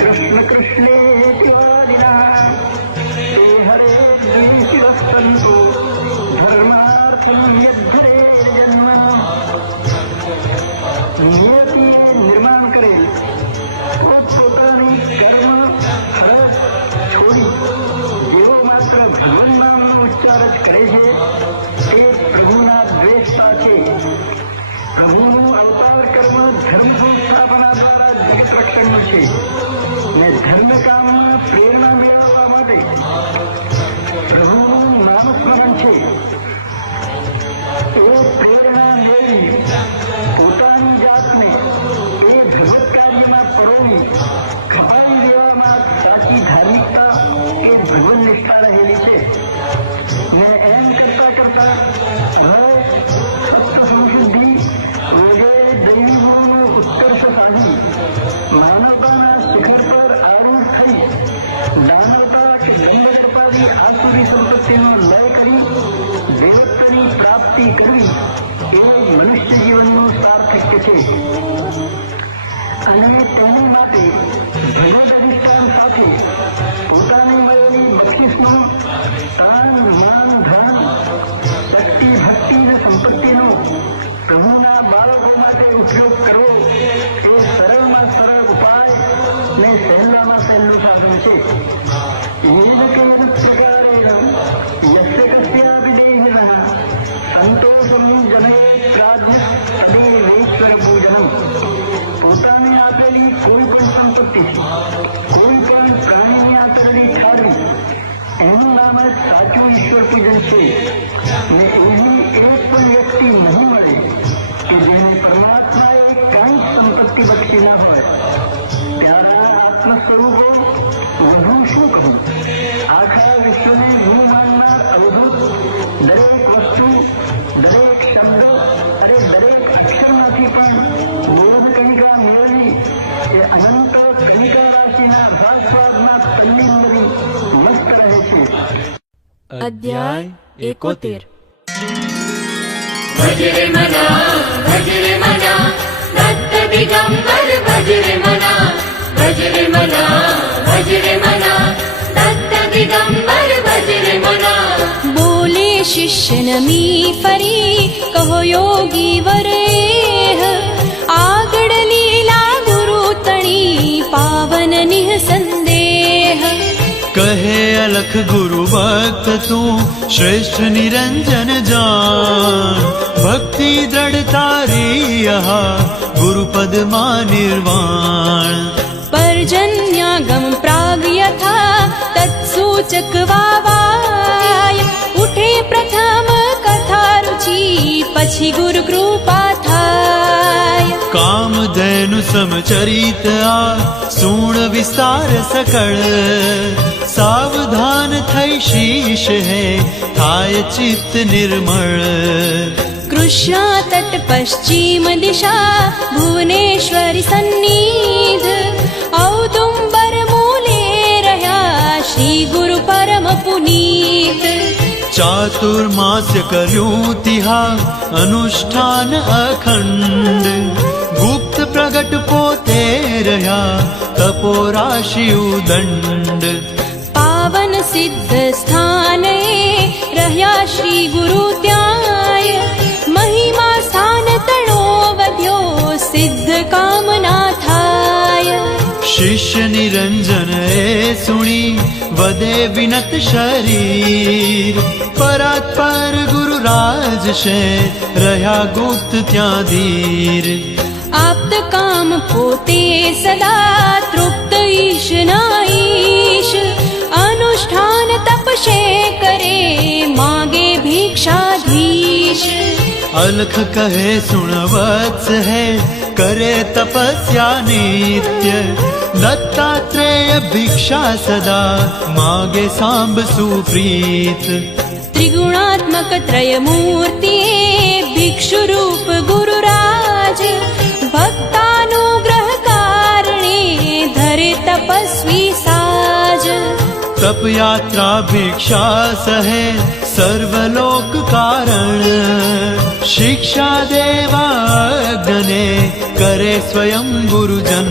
कृष्ण कृष्णेत्यादिना ते हरे शिवस्तु धर्मार्थं यद्धरे जन्म નિયતિ નિર્માણ કરેલ પોતાની કર્મ ફરજ છોડી જેવો માત્ર ભગવાન નામનો ઉચ્ચાર જ કરે છે તે પ્રભુના દ્વેષ સાથે પ્રભુનું અવતાર કર્મ ધર્મ સંસ્થાપના દ્વારા જગત રક્ષણનું છે ને ધર્મ કામના પ્રેરણા મેળવવા માટે પ્રભુનું નામસ્મરણ છે. એ પ્રેરણા લેવી પોતાની જાતને એ ભગવત કાર્યમાં પરોવી ખપાવી દેવામાં સાચી ધાર્મિકતા એ ભગવન નિષ્ઠા રહેલી છે. ને એમ કરતા કરતા હવે સત્ય સંશુદ્ધિ વગેરે દૈવી ગુણનો ઉત્કર્ષ સાધી માનવતાના શિખર પર આરૂઢ થઈ દાનવતા કે ગંગ કૃપાથી આસુરી સંપત્તિનો લય કરી દેવત્વની પ્રાપ્તિ કરવી એ મનુષ્ય જીવનનું સાર્થક્ય છે. અને તેની માટે ભગવદ અધિષ્ઠાન સાથે પોતાની મળેલી બક્ષિસનું તાન માન ધન શક્તિ ભક્તિ અને સંપત્તિનો પ્રભુના બાળકો માટે ઉપયોગ કરવો એ સરળમાં સરળ ઉપાય ને સહેલામાં સહેલું સાધન છે. પોતાને આપેલી કોઈ પણ સંપત્તિ કોઈ પણ પ્રાણીને આપેલી ઠારવી એનું નામ જ સાચું ઈશ્વર પૂજન છે. ને એવી એક પણ વ્યક્તિ નહીં મળે કે જેને પરમાત્માએ કાંઈ સંપત્તિ બક્ષી ના હોય. ત્યાંના આત્મ સ્વરૂપો વધુ શું કહું, આખા વિશ્વને હું માનનાર અવધૂત દરેક વસ્તુ દરેક શબ્દ અને દરેક અક્ષરમાંથી પણ બોધ કણિકા મેળવી એ અનંત કણિકાવાસીના ભાસ્વાદમાં તલ્લીન બની મસ્ત રહે છે. અધ્યાય 71. ભજરે મના દત્ત દિગંબર ભજરે મના દત્ત દિગંબર ભજરે મના. બોલે શિષ્ય નમી ફરી કહો યોગી વરેહ આગળ લીલા ગુરુ તણી પાવન નિહ સંદેહ. કહે અલખ ગુરુ ભક્ત તું શ્રેષ્ઠ નિરંજન જાન ભક્તિ દ્રઢતા રિયા ગુરુપદમાં નિર્વાણ. પર્જન્યાગમ પ્રાગ યથા તત્સૂચક વાવાય ઉઠે પ્રથમ કથા રુચિ પછી ગુરુ કૃપા થાય. કામધેનુ સમચરિત આ સુણ વિસ્તાર સકળ સાવધાન થઈ શીશ હે થાય ચિત્ત નિર્મળ. કૃષ્ણા તટ પશ્ચિમ દિશા ભુવનેશ્વરી સન્નિધ ઔદુંબર મૂલે રહ્યા શ્રી ગુરુ પરમ પુનીત. ચાતુર્માસ્ય કર્યું તિહા અનુષ્ઠાન અખંડ ગુપ્ત પ્રગટ પોતે રહ્યા તપો રાશિ ઉદંડ. પાવન સિદ્ધ સ્થાને રહ્યા શ્રી ગુરુ ત્યાંય મહિમા સ્થાન તણો વધ્યો સિદ્ધ કામના થાય. શિષ્ય નિરંજન એ સુણી વદે વિનત શરીર પરાત્પર ગુરુ રાજ છે રહ્યા ગુપ્ત ત્યાં ધીર. આપ્ત કામ પોતે સદા તૃપ્ત ઈશ ના ઈશ અનુષ્ઠાન તપશે કરે માગે ભિક્ષાધીશ. અલખ કહે સુણ વત્સ હે કરે તપસ્યા નિત્ય દત્તાત્રેય ભિક્ષા સદા માગે સાંભ સુપ્રીત. ત્રિગુણાત્મક ત્રય મૂર્તિએ ભિક્ષુ રૂપ ગુરુરાજ ભક્તાનુગ્રહ કારણે ધરે તપસ્વી સાજ. તપયાત્રા ભિક્ષા સહે સર્વલોક કારણ શિક્ષા દેવા અગ્ને કરે स्वयं गुरुजन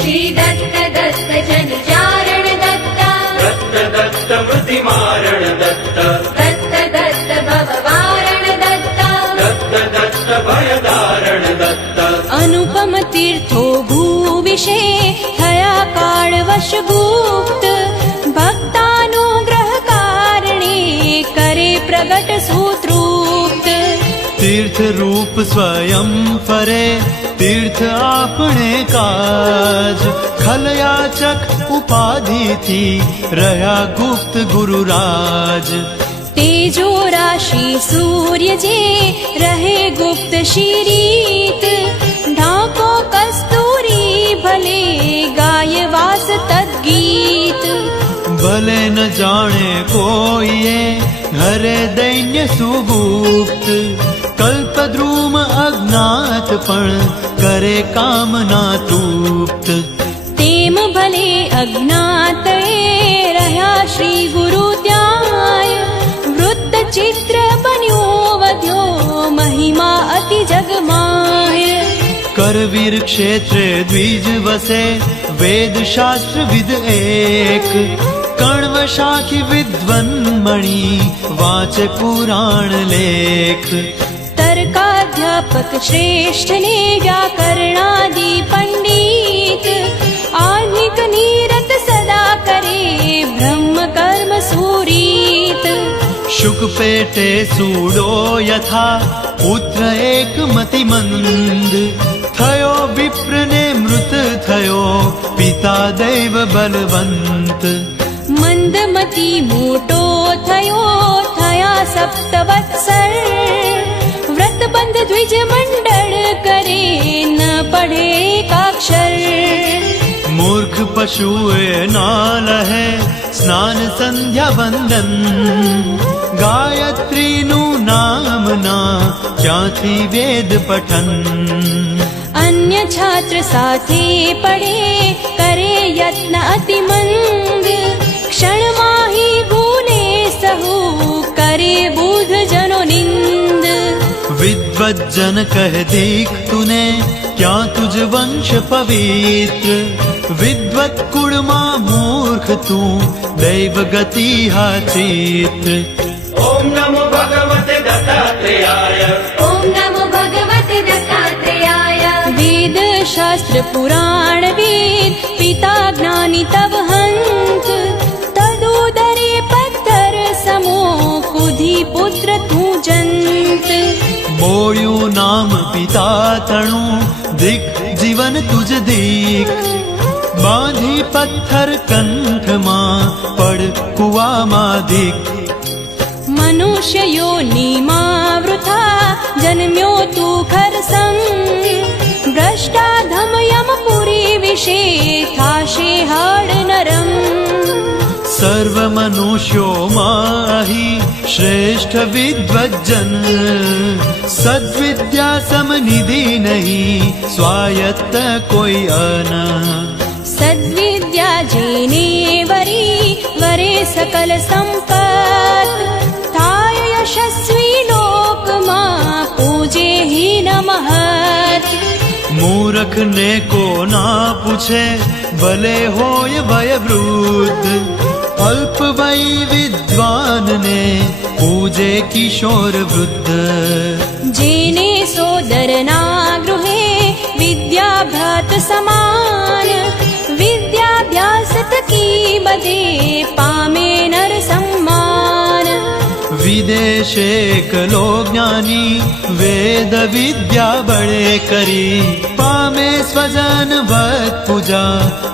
श्री दत्त दत्त जन चारण दत्ता दत्त दत्त मृतिमारण दत्त दत्त दत्त भववारण दत्ता दत्त दत्त भयदारण दत्त अनुपम तीर्थो भूविषे थया काळवश गुप्त भक्तानुग्रह कारणे करे प्रगट सूत्रूक्त तीर्थ रूप स्वयं फरे तीर्थ आपणे काज खलयाचक उपाधि थी रह्या गुप्त गुरुराज तेजो राशि सूर्य जे रहे गुप्त शिरीत ढाको कस्तूरी भले गाय वास तद्गीत भले न जाने कोई घरे दैन्य सुगुप्त कल्पद्रुम अज्ञात पण करे कामना तूप्त तेम भले अज्ञात रह्या श्री गुरु त्याय वृत्त चित्र बन्यो वध्यो महिमा अति जगमाय करवीर क्षेत्रे द्विज वसे वेद शास्त्र विद एक कण्व शाखी विद्वन मणि वाचे पुराण लेख तर्काध्यापक श्रेष्ठ ने व्याकरणादि पंडित आह्निक नीरत सदा करे ब्रह्म कर्म सूरीत शुक पेटे सूडो यथा पुत्र एक मति मंद थयो विप्र ने मृत थयो पिता दैव बलवंत मंदमती मोटो थयो थया सप्तवत्सर व्रत बंध द्विज मंडल करे न पढ़े काक्षर मूर्ख पशुए नाल है स्नान संध्या वंदन गायत्री नु नाम ना क्यांथी वेद पठन अन्य छात्र साथे पढ़े करे यत्न अति मंद क्षण माही भूले सहु करे बुध जनो निंद विद्वज्जन कह दीख तूने क्या तुझ वंश पवित्र विद्वत कुड़मा मूर्ख तू दैव गति हा चित्र ओम नमो भगवते दत्तात्रेयाय ओम नमो भगवते दत्तात्रेयाय वेद शास्त्र पुराण वेद पिता ज्ञानी तव हंत तदुदरे पत्थर समो कुधी पुत्र तू जंत बोयू नाम पिता तणु दिख जीवन तुझ दीख बांधी पत्थर कंठ मां पड़ कुआ मां दिख मनुष्य योनि वृथा जन्म्यो तू खरसंग भ्रष्टा धम यमपुरी विषे थाशे हाड नरम सर्व मनुष्यो माहि श्रेष्ठ विद्वज्जन सद्विद्या समनिधि नहीं स्वायत्त कोई अना सद्विद्या जेने वरी वरे सकल संपत थाय यशस्वी लोक मा पूजे ही नमहत मूर्ख ने को ना पूछे भले होय वय वृद्ध अल्प वय विद्वान ने पूजे किशोर वृद्ध जेने सोदरना गृहे विद्याभ्रात समान विद्याभ्यास की बदे पामे नर सम्मान विदेशे कलो ज्ञानी वेद विद्या बड़े करी पामे स्वजन वत पूजा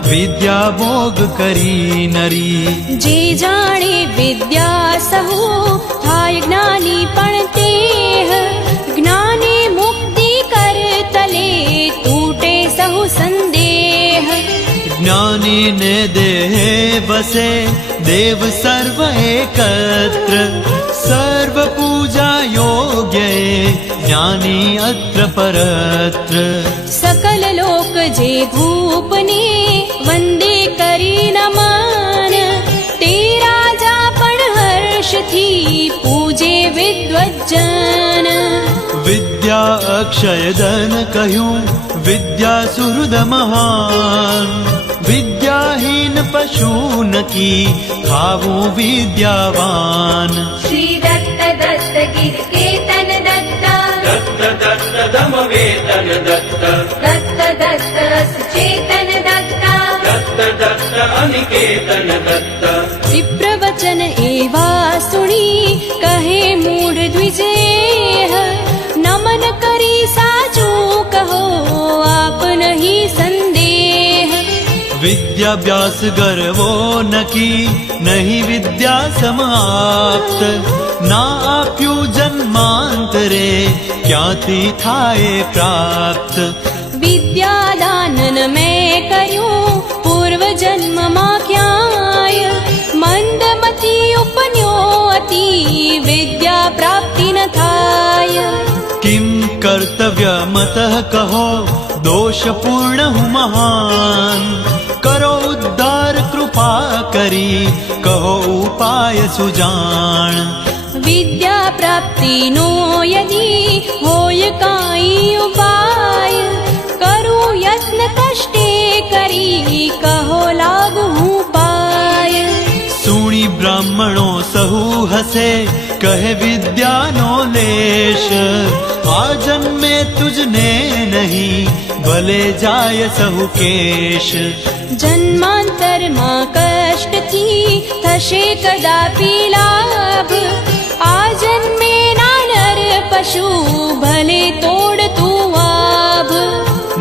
विद्या भोग करी नरी जे जाने विद्या सहु थाय ज्ञानी पण तेह ज्ञानी मुक्ति कर तले टूटे सहु संदेह ज्ञानी ने देह बसे देव सर्व एकत्र सर्व पूजा योग्य ज्ञानी अत्र परत्र सकल लोक जे भूपने वंदे करी नमन ते राजा पण हर्ष थी पूजे विद्वज्जन विद्या વિદ્યા અક્ષય ધન કહ્યું, વિદ્યા સુહૃદ મહાન. વિદ્યાહીન પશુ નકી, ખાવું વિદ્યાવાન. श्री दत्त दत्त गिरकेतन दत्त दत्त दत्त धम वेतन दत्त दत्त दत्त सुचेतन दत्त दत्त दत्त अनिकेतन दत्त વિપ્રવચન એવા સુણી કહે મૂઢ દ્વિજેહ, નમન કરી સાચું કહો આપ નહીં સંદેહ. વિદ્યાભ્યાસ ગરવો નકી, નહીં વિદ્યા સમાપ્ત. ના આપ્યું જન્માંતરે, ક્યાંથી થાય પ્રાપ્ત. વિદ્યાદાનન મેં કર્યું પૂર્વ જન્મમાં ક્યાંય, મંદમતી ઉપન્યો અતિ વિદ્યા પ્રાપ્તિ ન થાય. કિમ કર્તવ્ય મત કહો, દોષપૂર્ણ હું મહાન. કરો ઉદ્ધાર કૃપા કરી, કહો ઉપાય સુજાણ. વિદ્યા પ્રાપ્તિનો યદી હોય કાંઈ ઉપાય, કરું યત્ન કષ્ટે કરી, કહો લાગુ હું પાય. સુણી બ્રાહ્મણો સહુ હસે, કહે વિદ્યાનો લેશ. આ જન્મે તુજને નહીં, ભલે જાય સહુ કેશ. જન્માંતરમાં કષ્ટથી થશે કદાપી લાભ, આ જન્મે નાનર પશુ ભલે તોડ તું આભ.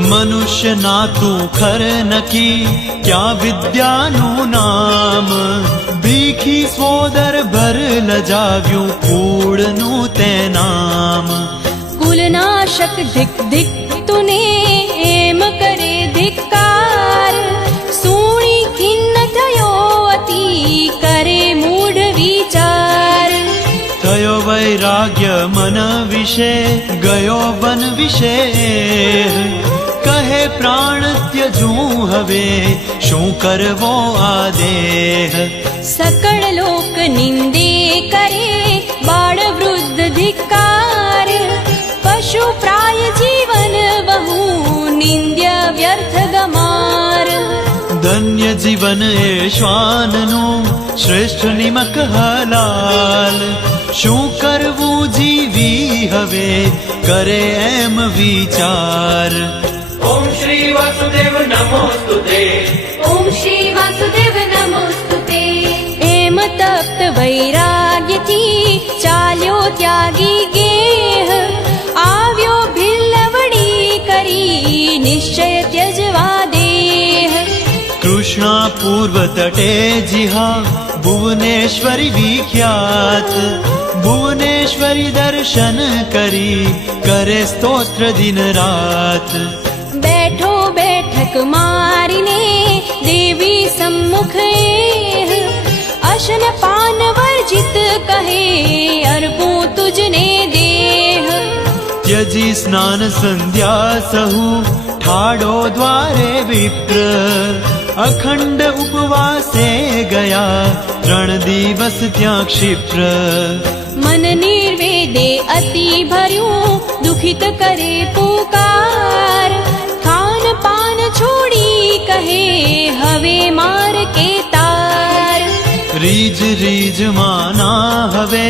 મનુષ્ય ના તું ખર નકી, ક્યાં વિદ્યાનું નામ. ભીખી સોદર ભર લજાવ્યું, કૂળનું તે નામ. કુલનાશક ધિક ધિક તુને એમ કરે ધિક્કાર, સુણી ખિન્ન થયો અતિ કરે મૂઢ વિચાર. થયો વૈરાગ્ય મન વિશે, ગયો વન વિશે. કહે પ્રાણ ત્યજું હવે, શું કરવો આ દેહ. સકળ લોક નિંદે કરે, બાળ વૃદ્ધ ધિક્કાર. પશુ પ્રાય જીવન બહુ નિંદ્ય વ્યર્થ ગમાર. ધન્ય જીવન એ શ્વાનનું, શ્રેષ્ઠ નિમક હલાલ. શું કરવું જીવી હવે, કરે એમ વિચાર. ओम श्री वासुदेव नमोस्तुते ओम श्री वासुदेव नमोस्तुते એમ તપ્ત વૈરાગ્યથી ચાલ્યો ત્યાગી ગેહ, આવ્યો ભિલ્લવડી કરી નિશ્ચય ત્યજવા દેહ. કૃષ્ણા પૂર્વ તટે જીહા, ભુવનેશ્વરી વિખ્યાત. ભુવનેશ્વરી દર્શન કરી, કરે સ્તોત્ર દિન રાત. બેઠો બેઠક મારીને દેવી સમ્મુખ એહ, અશન પાન વર્જિત કહે અર્પું તુજને દેહ. ત્યજી સ્નાન સંધ્યા સહુ, ઠાડો દ્વારે વિપ્ર. અખંડ ઉપવાસે ગયા, 3 દિવસ ત્યાં ક્ષિપ્ર. મન નિર્વેદે અતિ ભર્યું, દુખિત કરે પુકાર. ખાન પાન છોડી કહે હવે માર કે તાર. રીજ રીજ માના હવે,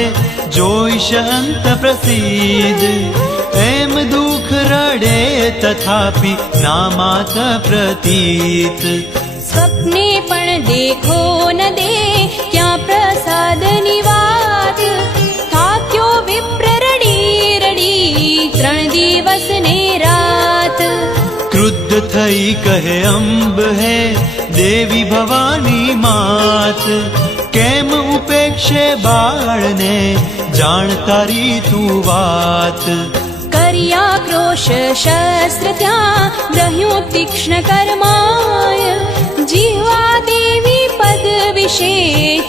જોઈશ અંત પ્રસિદ્ધ. એમ દુઃખ રડે તથાપી, નામાત પ્રતીત. સ્વપ્ને પણ દેખો ન દે, ક્યાં પ્રસાદની વાત. થાક્યો વિપ્ર રડી રડી, 3 દિવસ ને રાત. ક્રુદ્ધ થઈ કહે અંબ હે, દેવી ભવાની માત. કેમ ઉપેક્ષે બાળને, જાણ તારી તું વાત. કર્યા ક્રોશ શસ્ત્ર ત્યાં, રહ્યું તીક્ષ્ણ કર્માય. જીવા દેવી પદ વિશે,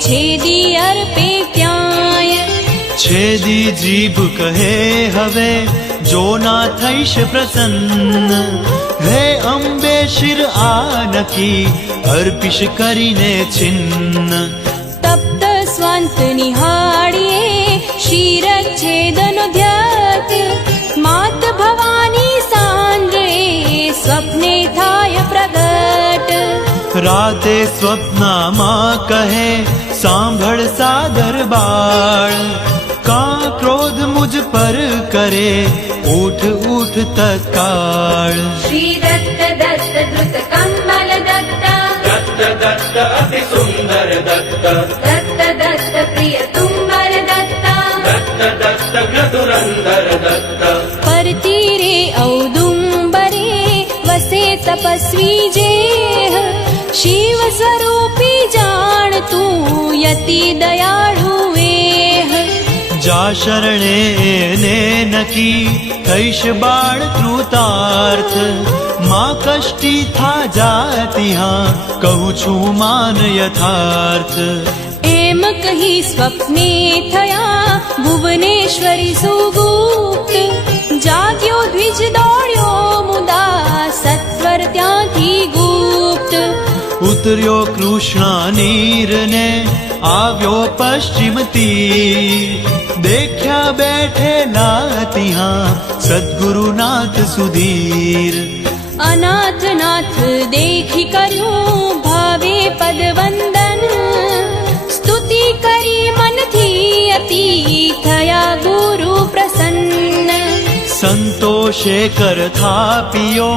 છેદી અર્પે ક્યાંય. છેદી જીભ કહે હવે, જો ના થઈશ પ્રસન્ન. હે અંબે શિર આ નકી, અર્પિશ કરીને છિન્ન. તપ્ત સ્વાંત નિહાળીએ, શિરચ્છેદનો ધ્યાત. માત રાતે સ્વપ્નમાં કહે સાંભળ સાદર બાળ કા ક્રોધ મુજ પર કરે ઉઠ ઉઠ તત્કાળ श्री दत्त दत्त द्रुत कम्बल दत्त दत्त दत्त अति सुंदर दत्त दत्त दत्त प्रिय तुम्बर दत्त दत्त दत्त धुरंधर दत्त परतीरे औदुम्बरे वसे तपस्वी जेह शिव स्वरूपी जान तू यति दयाळु वेह જા શરણે ને નકી થઈશ બાળ કૃતાર્થ માં કષ્ટી થા જાતી હા કહું છું માન યથાર્થ એમ કહી સ્વપ્ને થયા ભુવનેશ્વરી સુગુપ્ત જાગ્યો દ્વિજ દોડ્યો મુદા સત્વર ત્યાંથી ગુપ્ત ઉતર્યો કૃષ્ણા નીરને આવ્યો પશ્ચિમ તીર દેખ્યા બેઠેલા ત્યાં સદગુરુનાથ સુધીર અનાથ નાથ દેખી કર્યું ભાવે પદવંદન સ્તુતિ કરી મનથી અતિ થયા ગુરુ પ્રસન્ન સંતોષે કર થાપ્યો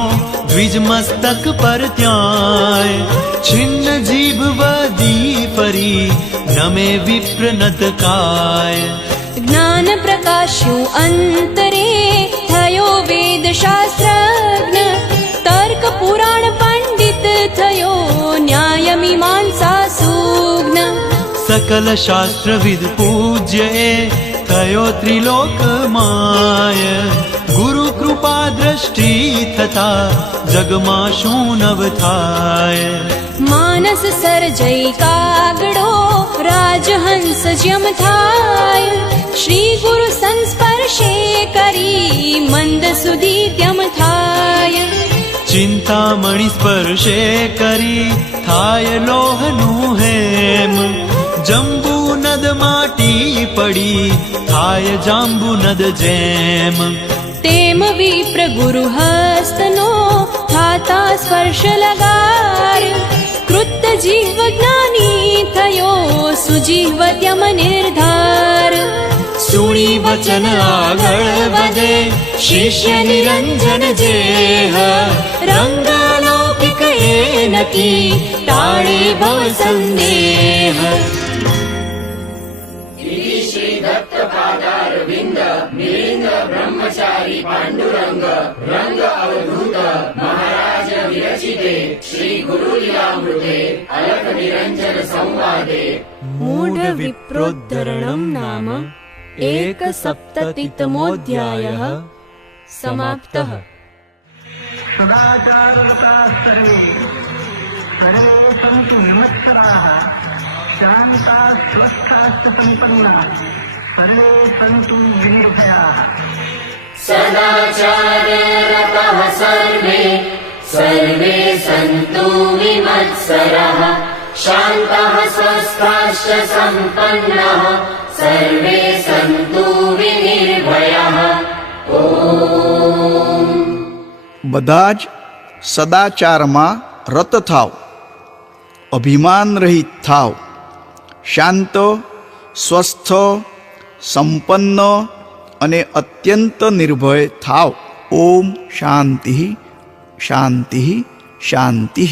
દ્વિજ મસ્તક પર ત્યાંય છિન્ન જીભ વદી ફરી નમે વિપ્ર નતકાય જ્ઞાન પ્રકાશ્યું અંતરે થયો વેદ શાસ્ત્રજ્ઞ તર્ક પુરાણ પંડિત થયો ન્યાય મીમાંસા સુજ્ઞ સકલ શાસ્ત્રવિદ પૂજ્ય એ થયો ત્રિલોકમાય ગુરુ કૃપા દ્રષ્ટિ થતા જગમાં શું નવ થાય માનસ સર્જય કાગડો રાજહંસ જ્યમ થાય શ્રી ગુરુ સંસ્પર્શે કરી મંદ સુધી ત્યમ થાય ચિંતામણી સ્પર્શે કરી થાય લોહનું હેમ જંબુ નદ માટી પડી થાય જાંબુ નદ જેમ તેમ વિપ્ર ગુરુ હસ્તનો થાતા સ્પર્શ લગાર કૃત જીવ જ્ઞાની થયો સુજીવ ત્યમ નિર્ધાર સુણી વચન આગળ વધે શિષ્ય નિરંજન જેહ રંગાલૌકિક એ નકી ટાળે ભવ સંદેહ श्री दत्त पादार विंद मिलिंद ब्रह्मचारी पांडुरंग रंग अवधूत महाराज विरचिते श्री गुरुलीलामृते अलख निरंजन संवादे मूढ विप्रोद्धरणं नाम एकसप्ततितमोऽध्यायः समाप्तः सदाचाररताः सर्वे सर्वे सन्तु विमत्सराः शान्ताः स्वस्थाश्च सम्पन्नाः सर्वे सन्तु निर्भयाः सदाचाररतः सर्वे सर्वे सन्तु विमत्सरः शान्तः स्वस्थाश्च सम्पन्नः सर्वे सन्तु विनिर्भयः બધા જ સદાચારમાં રત થાવ, અભિમાન રહિત થાવ, શાંત, સ્વસ્થ, સંપન્ન અને અત્યંત નિર્ભય થાવ. ઓમ શાંતિ શાંતિ શાંતિ.